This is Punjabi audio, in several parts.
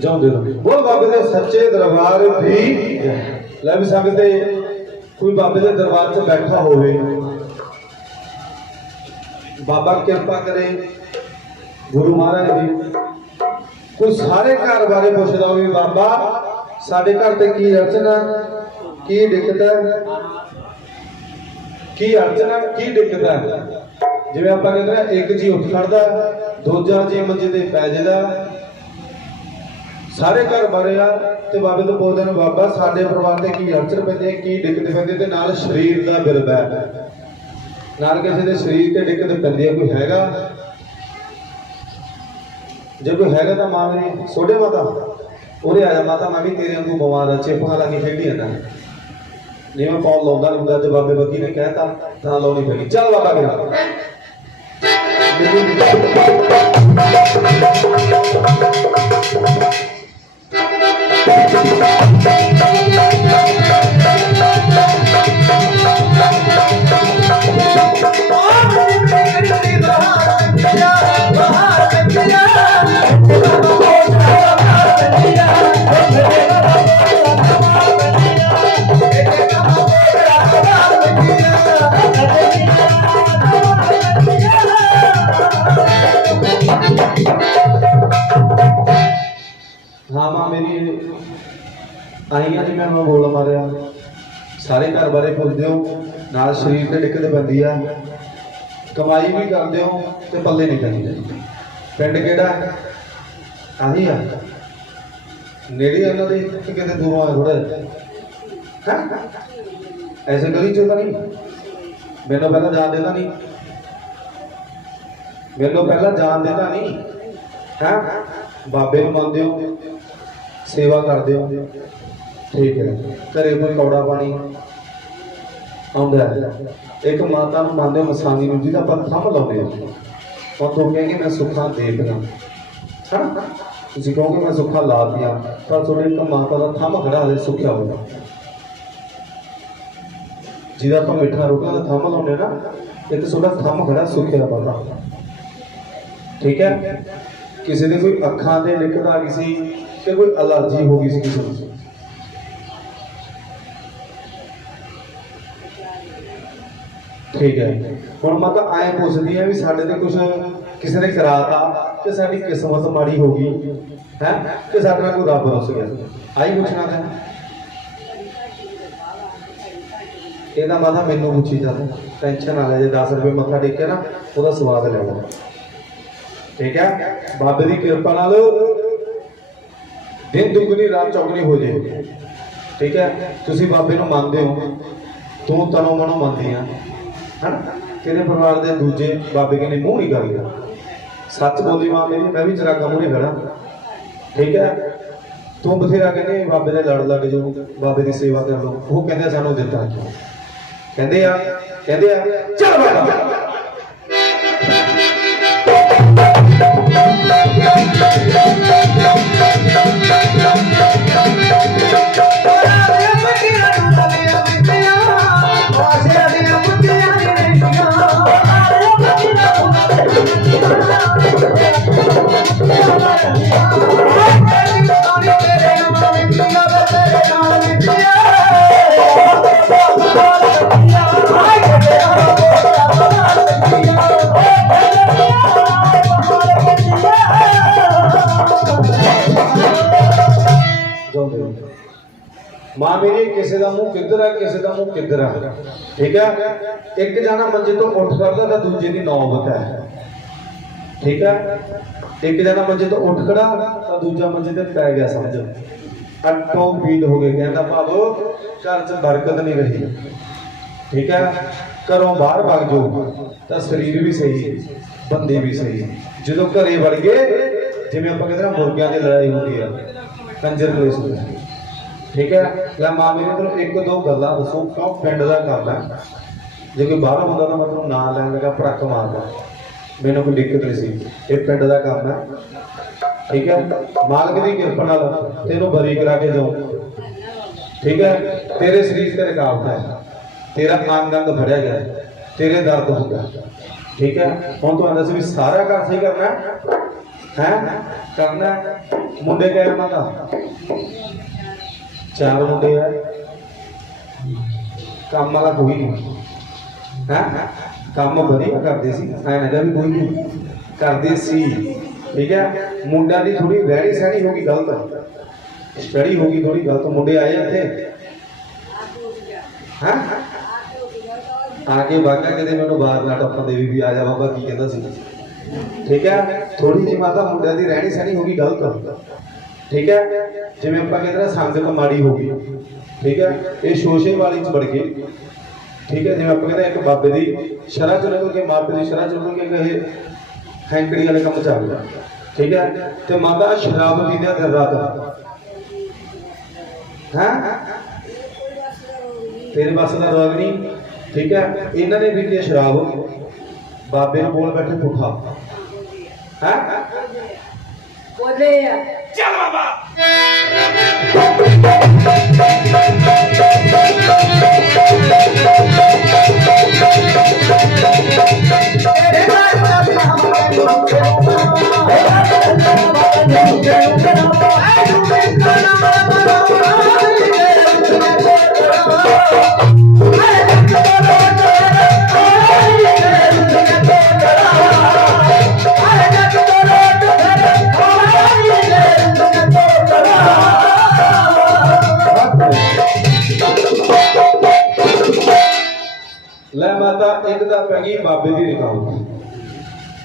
ਜਾਉਂਦੇ ਰਹੋ ਬੋਲ ਬਾਬੇ ਦੇ ਸੱਚੇ ਦਰਬਾਰ ਦੀ ਜੈ। ਲੈ ਵੀ ਸਕਦੇ ਕੋਈ ਬਾਬੇ ਦੇ ਦਰਬਾਰ 'ਚ ਬੈਠਾ ਹੋਵੇ ਬਾਬਾ ਕਿਰਪਾ ਕਰੇ ਗੁਰੂ ਮਹਾਰਾਜ ਦੀ ਕੋਈ ਸਾਰੇ ਘਰ ਬਾਰੇ ਪੁੱਛਦਾ ਹੋਵੇ, ਬਾਬਾ ਸਾਡੇ ਘਰ ਤੇ ਕੀ ਅੜਚਨ ਹੈ ਕੀ ਦਿੱਕਤ ਹੈ? ਕੀ ਅੜਚਨ ਹੈ ਕੀ ਦਿੱਕਤ ਹੈ? ਜਿਵੇਂ ਆਪਾਂ ਕਹਿੰਦੇ ਆ ਇੱਕ ਜੀ ਉੱਠ ਖੜਦਾ, ਦੂਜਾ ਜੀ ਮੰਜੇ ਤੇ ਪੈ ਜਾਂਦਾ। ਸਾਰੇ ਘਰ ਬਾਰੇ ਆ ਤੇ ਬਾਬੇ ਤੋਂ ਬੋਲਦੇ ਨੇ, ਬਾਬਾ, ਸਾਡੇ ਪਰਿਵਾਰ ਤੇ ਕੀ ਅੜਚਨ ਪੈਂਦੀ ਹੈ, ਕੀ ਦਿੱਕਤ ਪੈਂਦੀ ਹੈ ਤੇ ਨਾਲ ਸਰੀਰ ਦਾ ਬਿਰਦਾ ਹੈ ਨਾਲ ਕਿਸੇ ਦੇ ਸਰੀਰ ਤੇ ਦਿੱਕਤ ਪੈਂਦੀ ਹੈ, ਕੋਈ ਹੈਗਾ? ਜੇ ਕੋਈ ਹੈਗਾ ਤਾਂ ਮਾਂ ਮੇਰੀ ਸੋਡੇ ਮਾਤਾ। ਉਹਦੇ ਆ ਮਾਤਾ, ਮੈਂ ਵੀ ਤੇਰੇ ਵਾਂਗੂ ਬਿਮਾਰ ਆ, ਚੇਪਾਂ ਲਾ ਕੇ ਖੇਡੀ ਜਾਂਦਾ। ਜਿਵੇਂ ਪੌਲ ਲਾਉਂਦਾ ਨਹੀਂ ਜੇ ਬਾਬੇ ਬੱਕੀ ਨੇ ਕਹਿਤਾ ਤਾਂ ਲਾਉਣੀ ਪੈਣੀ। ਚੱਲ ਬਾਬਾ ਮੇਰਾ ਹਾਂ ਮੇਰੀ ਆਈਆਂ ਜੀ, ਮੈਂ ਹੁਣ ਗੋਲ ਮਾਰਿਆ। ਸਾਰੇ ਘਰ ਬਾਰੇ ਪੁੱਛਦੇ ਹੋ, ਨਾਲ ਸਰੀਰ ਤੇ ਦਿੱਕਤ ਪੈਂਦੀ ਆ। ਕਮਾਈ ਵੀ ਕਰਦੇ ਹੋ ਤੇ ਪੱਲੇ ਨਹੀਂ ਪੈਂਦੀ। ਪਿੰਡ ਕਿਹੜਾ? ਆਹੀ ਆ। ਨੇੜੇ ਆ ਇਹਨਾਂ ਦੇ ਕਿਤੇ ਦੂਰੋਂ ਆ ਥੋੜਾ ਹਾਂ? ਐਸੇ ਗਲੀ ਚੋਂ ਤਾਂ ਨਹੀਂ? ਮੈਨੂੰ ਪਹਿਲਾਂ ਜਾਣ ਦੇਦਾ ਨਹੀਂ। ਮੈਨੂੰ ਪਹਿਲਾਂ ਜਾਣ ਦੇਦਾ ਨਹੀਂ। ਹਾਂ? ਬਾਬੇ ਨੂੰ ਮੰਨਦੇ ਹੋ। ਸੇਵਾ ਕਰਦੇ ਹੋ। ਠੀਕ ਹੈ। ਘਰੇ ਕੋਈ ਕੌੜਾ ਪਾਣੀ ਆਉਂਦਾ ਇੱਕ ਮਾਤਾ ਨੂੰ ਮੰਨਦੇ ਹੋ, ਮਸਾਨੀ ਨੂੰ, ਜਿਹਦਾ ਆਪਾਂ ਥੰਮ ਲਾਉਂਦੇ ਹਾਂ। ਉਹ ਤੋਂ ਕਹੇ ਕਿ ਮੈਂ ਸੁੱਖਾਂ ਦੇਖਦਾ ਹਾਂ। ਤੁਸੀਂ ਕਹੋਗੇ, ਮੈਂ ਸੁੱਖਾਂ ਲਾਤੀਆਂ। ਪਰ ਤੁਹਾਡੇ ਇੱਕ ਮਾਤਾ ਦਾ ਥੰਮ ਖੜਾ ਹੋਵੇ ਸੁੱਖਿਆ ਹੋਵੇ ਜਿਹਦਾ ਆਪਾਂ ਮਿੱਠਾ ਰੋਟੀਆਂ ਦਾ ਥੰਮ ਲਾਉਂਦੇ ਨਾ, ਇੱਕ ਤੁਹਾਡਾ ਥੰਮ ਖੜਾ, ਸੁੱਖਿਆ ਪਤਾ ਠੀਕ ਹੈ? ਕਿਸੇ ਦੇ ਕੋਈ ਅੱਖਾਂ 'ਤੇ ਦਿੱਕਤ ਆ ਕਿ ਕੋਈ ਅਲਰਜੀ ਹੋ ਗਈ ਸੀ ਕਿਸੇ ਨੂੰ? ਠੀਕ ਹੈ। ਹੁਣ ਮਾਤਾ ਐਂ ਪੁੱਛਦੀ ਹੈ ਵੀ ਸਾਡੇ ਤੇ ਕੁਝ ਕਿਸੇ ਨੇ ਕਰਾਤਾ ਕਿ ਸਾਡੀ ਕਿਸਮਤ ਮਾੜੀ ਹੋ ਗਈ, ਹੈ? ਕਿ ਸਾਡੇ ਨਾਲ ਕੋਈ ਰੱਬ ਰੁੱਸ ਗਿਆ। ਆਈ ਪੁੱਛਣਾ ਤਾਂ ਇਹਦਾ ਮਾਤਾ ਮੈਨੂੰ ਪੁੱਛੀ ਜਾਂਦਾ ਟੈਨਸ਼ਨ ਨਾ ਲੈ, ਜੇ 10 ਰੁਪਏ ਮੱਥਾ ਟੇਕਿਆ ਨਾ, ਉਹਦਾ ਸਵਾਦ ਲੈ ਲਓ। ਠੀਕ ਹੈ? ਬਾਬੇ ਦੀ ਕਿਰਪਾ ਨਾਲ ਦਿਨ ਦੁਗਣੀ ਰਾਤ ਚੌਗਣੀ ਹੋ ਜੇ ਠੀਕ ਹੈ? ਤੁਸੀਂ ਬਾਬੇ ਨੂੰ ਮੰਨਦੇ ਹੋ। ਤੂੰ ਤਨੋਂ ਮਨੋਂ ਮੰਨਦੀ ਆ। ਹਨ? ਤੇਰੇ ਪਰਿਵਾਰ ਦੇ ਦੂਜੇ ਬਾਬੇ ਕਹਿੰਦੇ, ਮੂੰਹ ਨਹੀਂ ਕਰਦੇ। ਸੱਚ ਬੋਲੀ ਮਾਂ ਮੇਰੀ, ਮੈਂ ਵੀ ਜਰਾ ਮੂਹਰੇ ਖੜਾ। ਠੀਕ ਹੈ? ਤੂੰ ਬਥੇਰਾ ਕਹਿੰਦੇ, ਬਾਬੇ ਦੇ ਲੜ ਲੱਗ ਜਾਓ, ਬਾਬੇ ਦੀ ਸੇਵਾ ਕਰ ਲਓ। ਉਹ ਕਹਿੰਦੇ, ਸਾਨੂੰ ਦਿੱਤਾ ਕਿਉਂ ਕਹਿੰਦੇ ਆ ਕਹਿੰਦੇ ਆ, ਚੱਲ ਬਾਬਾ। ਜਾਉਂਦੇ ਦਾ ਮੂੰਹ ਕਿੱਧਰ ਹੈ, ਕਿਸੇ ਦਾ ਮੂੰਹ ਕਿੱਧਰ ਹੈ? ਠੀਕ ਹੈ? ਇੱਕ ਜਾਣਾ ਮੰਜੇ ਤੋਂ ਉੱਠ ਕਰਦਾ ਤਾਂ ਦੂਜੇ ਦੀ ਨੌਬਤ ਹੈ। ਠੀਕ ਹੈ? ਇੱਕ ਜਣਾ ਮੰਜੇ ਤੋਂ ਉੱਠ ਖੜਾ ਤਾਂ ਦੂਜਾ ਮੰਜੇ ਤੇ ਪੈ ਗਿਆ ਸਮਝ। ਅੱਟੋਂ ਪੀੜ ਹੋ ਗਏ, ਕਹਿੰਦਾ ਭਾਵੋ, ਘਰ 'ਚ ਬਰਕਤ ਨਹੀਂ ਰਹੀ। ਠੀਕ ਹੈ? ਘਰੋਂ ਬਾਹਰ ਭੱਜ ਜਾਓ, ਤਾਂ ਸਰੀਰ ਵੀ ਸਹੀ ਬੰਦੇ ਵੀ ਸਹੀ ਜਦੋਂ ਘਰੇ ਵੜ ਗਏ, ਜਿਵੇਂ ਆਪਾਂ ਕਹਿੰਦੇ ਨਾ, ਮੁਰਗਿਆਂ ਦੀ ਲੜਾਈ ਹੁੰਦੀ ਆ, ਕੰਜਰ ਕਲੇਸ਼ ਠੀਕ ਹੈ? ਲੈ ਮਾਂ ਮੇਰੇ ਇੱਕ ਦੋ ਗੱਲਾਂ ਦੱਸੋ, ਕਿਉਂ ਪਿੰਡ ਦਾ ਕੰਮ ਹੈ? ਜੇ ਕੋਈ ਬਾਹਰੋਂ ਬੰਦਾ ਤਾਂ ਮਤਲਬ ਨਾਂ ਲੈਣ ਲੱਗਾ ਪੜਕ ਮਾਰਦਾ। ਮੈਨੂੰ ਕੋਈ ਦਿੱਕਤ ਨਹੀਂ ਸੀ। ਇਹ ਪਿੰਡ ਦਾ ਕੰਮ ਹੈ। ਠੀਕ ਹੈ? ਮਾਲਕ ਦੀ ਕਿਰਪਾ ਨਾਲ ਤੈਨੂੰ ਬਰੀ ਕਰਾ ਕੇ ਜਾਉ ਠੀਕ ਹੈ? ਤੇਰੇ ਸਰੀਰ ਤੇ ਰਕਾਵਟ ਹੈ। ਤੇਰਾ ਅੰਗ ਅੰਗ ਫੜਿਆ ਗਿਆ ਤੇਰੇ ਦਰਦ ਹੁੰਦਾ ਠੀਕ ਹੈ? ਹੁਣ ਤੁਹਾਨੂੰ ਆਂਦਾ ਵੀ ਸਾਰਾ ਕੰਮ ਸਹੀ ਕਰਨਾ ਹੈ? ਹੈ? ਕਰਨਾ ਮੁੰਡੇ ਕਹਿਣਾ ਮਾਤਾ। ਚਾਰ ਮੁੰਡੇ ਆ। ਕੰਮ ਵਾਲਾ ਕੋਈ ਨਹੀਂ ਹੈ? ਕੰਮ ਵਧੀਆ ਕਰਦੇ ਸੀ। ਐ ਨਾ ਵੀ ਕੋਈ ਨਹੀਂ ਕਰਦੇ ਸੀ। ਠੀਕ ਹੈ ਮੁੰਡਿਆਂ ਦੀ ਥੋੜੀ ਰਹਿਣੀ ਸਹਿਣੀ ਹੋ ਗਈ ਗਲਤ। ਸਟੱਡੀ ਹੋ ਗਈ ਥੋੜੀ ਗਲਤ। ਮੁੰਡੇ ਆਏ ਇੱਥੇ। ਹਾਂ? ਆ ਕੇ ਬਾਗਾ ਕਿਤੇ ਮੈਨੂੰ ਬਾਹਰ ਨਾ ਟੱਪਣ ਦੇ ਵੀ ਵੀ ਆ ਜਾ ਬਾਬਾ, ਕੀ ਕਹਿੰਦਾ ਸੀ। ਠੀਕ ਹੈ ਥੋੜੀ ਜਿਹੀ ਮਾਤਾ ਮੁੰਡਿਆਂ ਦੀ ਰਹਿਣੀ ਸਹਿਣੀ ਹੋ ਗਈ ਗਲਤ। ਠੀਕ ਹੈ? ਜਿਵੇਂ ਆਪਾਂ ਕਹਿੰਦੇ ਨਾ, ਸੰਗਤ ਮਾੜੀ ਹੋ ਗਈ। ਠੀਕ ਹੈ? ਇਹ ਸ਼ੋਸ਼ੇ ਵਾਲੀ ਚ ਵੜ ਗਏ ਠੀਕ ਹੈ? ਜਿਵੇਂ ਆਪਾਂ ਕਹਿੰਦੇ ਇੱਕ ਬਾਬੇ ਦੀ ਸ਼ਰਾ ਚ ਮਾਪੇ ਦੀ ਸ਼ਰਾ ਚ ਨਿਕਲ ਕੇ ਹੈਂਕੜੀ ਵਾਲੇ ਕੰਮ ਚੱਲ ਗਿਆ ਠੀਕ ਹੈ? ਤੇ ਮਾਤਾ ਸ਼ਰਾਬ ਪੀਂਦੇ ਆ ਦਿਨ ਰਾਤ। ਹਾਂ? ਤੇਰੇ ਬਸ ਦਾ ਰੋਗ ਨਹੀਂ। ਠੀਕ ਹੈ? ਇਹਨਾਂ ਨੇ ਪੀਤੀ ਹੈ ਸ਼ਰਾਬ। ਬਾਬੇ ਨੂੰ ਬੋਲ ਬੈਠੇ ਪੁੱਠਾ। ਹਾਂ? ਬੋਲੇ ਆ ਲੈ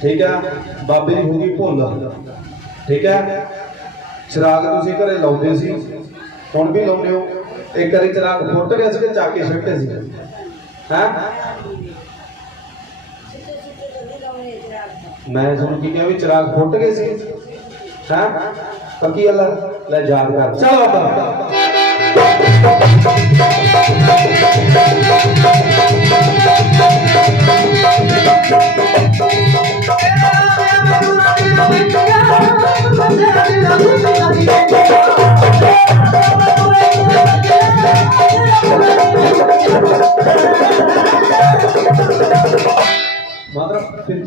ਠੀਕ ਹੈ? ਬਾਬੇ ਦੀ ਹੋ ਗਈ ਭੁੱਲ। ਠੀਕ ਹੈ? ਚਿਰਾਗ ਤੁਸੀਂ ਘਰੇ ਲਾਉਂਦੇ ਸੀ। ਹੁਣ ਵੀ ਲਾਉਂਦੇ ਹੋ। ਇੱਕ ਵਾਰੀ ਚਿਰਾਗ ਫੁੱਟ ਗਿਆ ਸੀ ਕਿ ਚੱਕ ਕੇ ਸਿੱਟੇ ਸੀ? ਹੈ? ਮੈਂ ਤੁਹਾਨੂੰ ਕੀ ਕਿਹਾ ਵੀ ਚਿਰਾਗ ਫੁੱਟ ਗਏ ਸੀ? ਹੈ? ਪੱਕੀ ਗੱਲ ਲੈ ਯਾਦ ਕਰ। ਚਲੋ ਬਾਬਾ।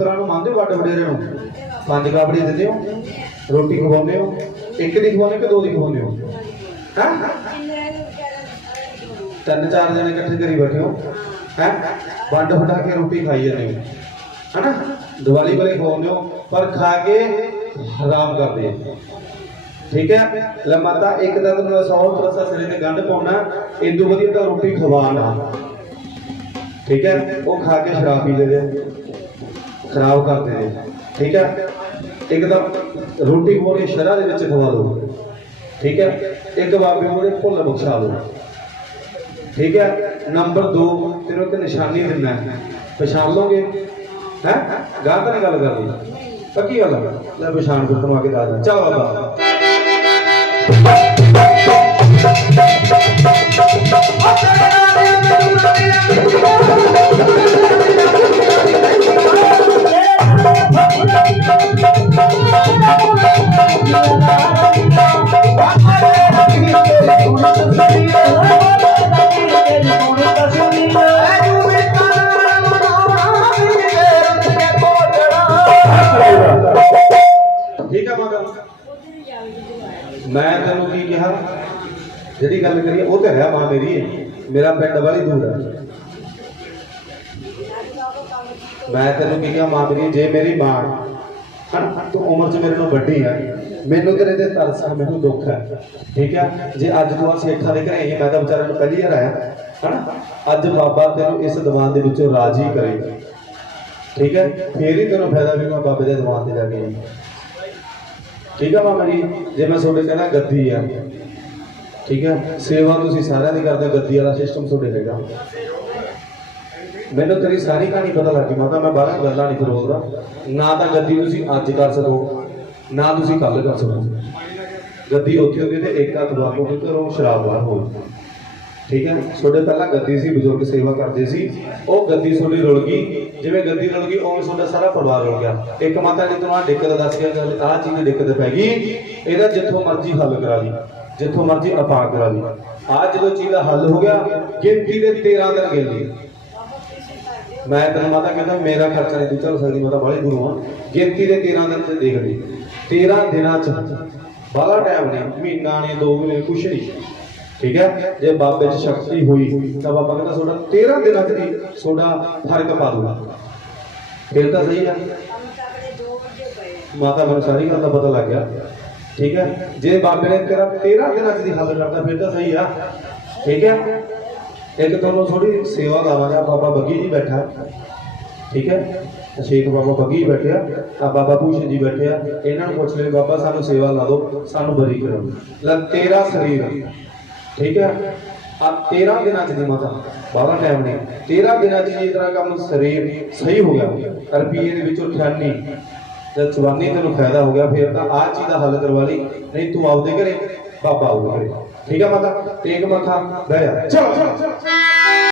ਮਤਲਬ ਪਿੰਤਰਾਂ ਨੂੰ ਮੰਨਦੇ ਹੋ, ਵੱਡ ਵਡੇਰੇ ਨੂੰ? ਪੰਜ ਕਾਬੜੀ ਦਿੰਦੇ ਹੋ, ਰੋਟੀ ਖਵਾਉਂਦੇ ਹੋ, ਇੱਕ ਦੀ ਖਵਾਉਂਦੇ ਕਿ ਦੋ ਦੀ ਖਵਾਉਂਦੇ ਹੋ? ਹਾਂ? ਤਿੰਨ ਚਾਰ ਜਣੇ ਇਕੱਠੇ ਕਰੀ ਬੈਠੇ ਹੋ, ਹੈ? ਵੰਡ ਵਟਾ ਕੇ ਰੋਟੀ ਖਾਈ ਜਾਂਦੇ ਹੋ, ਹਨਾ? ਦੀਵਾਲੀ ਵਾਲੇ ਖਵਾਉਂਦੇ ਹੋ, ਪਰ ਖਾ ਕੇ ਹਰਾਮ ਕਰਦੇ ਹੋ। ਠੀਕ ਹੈ? ਲੈ ਮਾਤਾ, ਇੱਕ ਤਾਂ ਤੁਹਾਨੂੰ ਸੌ ਤਰਸਾ ਸਿਰੇ ਤੇ ਗੰਢ ਪਾਉਣਾ, ਇਦੋਂ ਵਧੀਆ ਤਾਂ ਰੋਟੀ ਖਵਾਣਾ ਠੀਕ ਹੈ? ਉਹ ਖਾ ਕੇ ਸ਼ਰਾਬ ਪੀ ਲੈਂਦੇ ਖਰਾਬ ਕਰਦੇ ਨੇ। ਠੀਕ ਹੈ? ਇੱਕ ਤਾਂ ਰੋਟੀ ਖਵਾਉਣੀ ਸ਼ਰਾ ਦੇ ਵਿੱਚ ਖਵਾ ਦਿਓ ਠੀਕ ਹੈ? ਇੱਕ ਬਾਬੇ ਉਹਦੇ ਭੁੱਲ ਬਖਸ਼ਾ ਦਿਓ ਠੀਕ ਹੈ? ਨੰਬਰ 2 ਤੈਨੂੰ ਇੱਕ ਨਿਸ਼ਾਨੀ ਦਿੰਨਾ ਹੈ। ਪਛਾਣ ਲੋਗੇ ਹੈ? ਗਾਹ ਤਾਂ ਨਹੀਂ ਗੱਲ ਕਰਦੀ ਪੱਕੀ ਗੱਲ ਹੈ। ਲੈ ਪਛਾਣ ਕੇ ਤੁਹਾਨੂੰ ਆ ਕੇ ਦੱਸ ਦਿਆਂ ਚਲੋ ਬਾਬਾ। ਠੀਕ ਕੀ ਕਿਹਾ? ਜਿਹੜੀ ਗੱਲ ਕਰੀ ਉਹ ਤੇ ਹੈ ਮਾਂ ਮੇਰੀ। ਮੇਰਾ ਪਿੰਡ ਵਾਲੀ ਦੂਰ ਹੈ ਮੈਂ ਤੈਨੂੰ ਕੀ ਕਿਹਾ, ਮਾਂ ਮੇਰੀ, ਜੇ ਮੇਰੀ ਮਾਂ ਤੂੰ ਉਮਰ 'ਚ ਮੇਰੇ ਤੋਂ ਵੱਡੀ ਹੈ ਮੈਨੂੰ ਤੇਰੇ ਤੇ ਤਰਸ ਹੈ ਮੈਨੂੰ ਦੁੱਖ ਹੈ ਠੀਕ ਹੈ ਜੇ ਅੱਜ ਤੂੰ ਆ ਸੇਖਾਂ ਦੇ ਘਰੇ ਹੀ ਮੈਂ ਤਾਂ ਵਿਚਾਰੇ ਨੂੰ ਪਹਿਲੀ ਵਾਰ ਆਇਆ। ਹਨ? ਅੱਜ ਬਾਬਾ ਤੈਨੂੰ ਇਸ ਦੀਵਾਨ ਦੇ ਵਿੱਚੋਂ ਰਾਜੀ ਕਰੇ ਠੀਕ ਹੈ ਫੇਰ ਹੀ ਤੈਨੂੰ ਫਾਇਦਾ ਵੀ ਮੈਂ ਬਾਬੇ ਦੇ ਦੀਵਾਨ ਤੇ ਜਾ ਕੇ ਆਈ ਠੀਕ ਹੈ ਮਾਮਾ ਜੀ? ਜੇ ਮੈਂ ਤੁਹਾਡੇ ਕਹਿੰਦਾ ਗੱਦੀ ਆ। ਠੀਕ ਹੈ ਸੇਵਾ ਤੁਸੀਂ ਸਾਰਿਆਂ ਦੀ ਕਰਦੇ ਹੋ, ਗੱਦੀ ਵਾਲਾ ਸਿਸਟਮ ਤੁਹਾਡੇ ਹੈਗਾ। ਮੈਨੂੰ ਤੇਰੀ ਸਾਰੀ ਕਹਾਣੀ ਪਤਾ ਲੱਗ ਗਈ ਮਾਤਾ ਮੈਂ ਬਾਹਰ ਗੱਲਾਂ ਨਹੀਂ ਕਰੋਦਾ ਨਾ ਤਾਂ ਗੱਦੀ ਤੁਸੀਂ ਅੱਜ ਕਰ ਸਕੋ ਨਾ ਤੁਸੀਂ ਕੱਲ ਕਰ ਸਕੋ। ਗੱਦੀ ਉੱਥੇ ਹੁੰਦੀ ਤੇ ਇੱਕ ਹੱਥ ਬਾਹਰ ਕੇ ਘਰੋਂ ਸ਼ਰਾਬ ਬਾਹਰ ਹੋ ਠੀਕ ਹੈ ਤੁਹਾਡੇ ਪਹਿਲਾਂ ਗੱਦੀ ਸੀ ਬਜ਼ੁਰਗ ਸੇਵਾ ਕਰਦੇ ਸੀ। ਉਹ ਗੱਦੀ ਤੁਹਾਡੀ ਰੁਲ ਗਈ। ਜਿਵੇਂ ਗੱਦੀ ਰਲ ਗਈ ਉਵੇਂ ਤੁਹਾਡਾ ਸਾਰਾ ਪਰਿਵਾਰ ਰਲ ਗਿਆ। ਇੱਕ ਮਾਤਾ ਜੀ ਤੁਹਾਨੂੰ ਆਹ ਦਿੱਕਤ ਦੱਸ ਕੇ ਗੱਲ, ਆਹ ਚੀਜ਼ ਦੀ ਦਿੱਕਤ ਪੈ ਗਈ। ਇਹਦਾ ਜਿੱਥੋਂ ਮਰਜ਼ੀ ਹੱਲ ਕਰਾ ਲਈ, ਜਿੱਥੋਂ ਮਰਜ਼ੀ ਅਪਾ ਕਰਾ ਲਈ। ਆਹ ਜਦੋਂ ਚੀਜ਼ ਦਾ ਹੱਲ ਹੋ ਗਿਆ, ਗਿਣਤੀ ਦੇ 13 ਦਿਨ ਗਿਣ ਲਈ ਮੈਂ ਤੈਨੂੰ ਮਾਤਾ ਕਹਿੰਦਾ, ਮੇਰਾ ਖਰਚਾ ਨਹੀਂ ਤੂੰ ਚੱਲ ਸਕਦੀ ਮਾਤਾ ਤਾਂ ਗੁਰੂ ਆ। ਗਿਣਤੀ ਦੇ 13 ਦਿਨ ਤੇ ਦੇਖ ਲਈ। 13 ਦਿਨਾਂ ਚ ਬਾਹਲਾ ਟਾਈਮ ਨਹੀਂ, ਮਹੀਨਾ ਨਹੀਂ, ਦੋ ਮਹੀਨੇ ਕੁਛ ਨਹੀਂ। ਠੀਕ ਹੈ? ਜੇ ਬਾਬੇ 'ਚ ਸ਼ਕਤੀ ਹੋਈ, ਤਾਂ ਬਾਬਾ ਕਹਿੰਦਾ, ਤੁਹਾਡਾ 13 ਦਿਨਾਂ 'ਚ ਹੀ ਤੁਹਾਡਾ ਫ਼ਰਕ ਪਾ ਦੂਗਾ। ਫਿਰ ਤਾਂ ਸਹੀ ਆ। ਮਾਤਾ ਮੈਨੂੰ ਸਾਰੀ ਗੱਲ ਦਾ ਪਤਾ ਲੱਗ ਗਿਆ। ਠੀਕ ਹੈ ਜੇ ਬਾਬੇ ਨੇ ਤੇਰਾ 13 ਦਿਨਾਂ 'ਚ ਦੀ ਹੱਲ ਕਰਦਾ ਫਿਰ ਤਾਂ ਸਹੀ ਆ। ਠੀਕ ਹੈ ਇੱਕ ਤੁਹਾਨੂੰ ਥੋੜੀ ਸੇਵਾ ਲਾਵਾਂਗਾ ਬਾਬਾ ਬੱਗੀ ਜੀ ਬੈਠਾ। ਠੀਕ ਹੈ ਸ਼ੇਖ ਬਾਬਾ ਬੱਗੀ ਬੈਠਿਆ ਆ। ਬਾਬਾ ਭੂਸ਼ਣ ਜੀ ਬੈਠੇ ਆ। ਇਹਨਾਂ ਨੂੰ ਪੁੱਛ ਲਿਓ, ਬਾਬਾ ਸਾਨੂੰ ਸੇਵਾ ਲਾ ਦਿਓ, ਸਾਨੂੰ ਬਰੀ ਕਰੋ ਲੈ, ਤੇਰਾ ਸਰੀਰ। ਠੀਕ ਹੈ ਆ 13 ਦਿਨਾਂ ਚ ਦੀ ਮਾਤਾ ਬਾਬਾ ਟਾਈਮ ਨੇ। 13 ਦਿਨਾਂ ਚ ਜੇ ਤੇਰਾ ਕੰਮ ਸਰੀਰ ਸਹੀ ਹੋ ਗਿਆ ਰੁਪਈਏ ਦੇ ਵਿੱਚੋਂ 98 ਜਦ ਚਵਾਨੀ ਤੈਨੂੰ ਫਾਇਦਾ ਹੋ ਗਿਆ, ਫਿਰ ਤਾਂ ਆਹ ਚੀਜ਼ ਦਾ ਹੱਲ ਕਰਵਾ ਲਈ, ਨਹੀਂ ਤੂੰ ਆਪਦੇ ਘਰੇ, ਬਾਬਾ ਆਊਗਾ ਘਰੇ। ਠੀਕ ਆ ਮਾਤਾ? ਤੇਗ ਮੱਥਾ, ਬਹਿ ਜਾ। ਚਲੋ।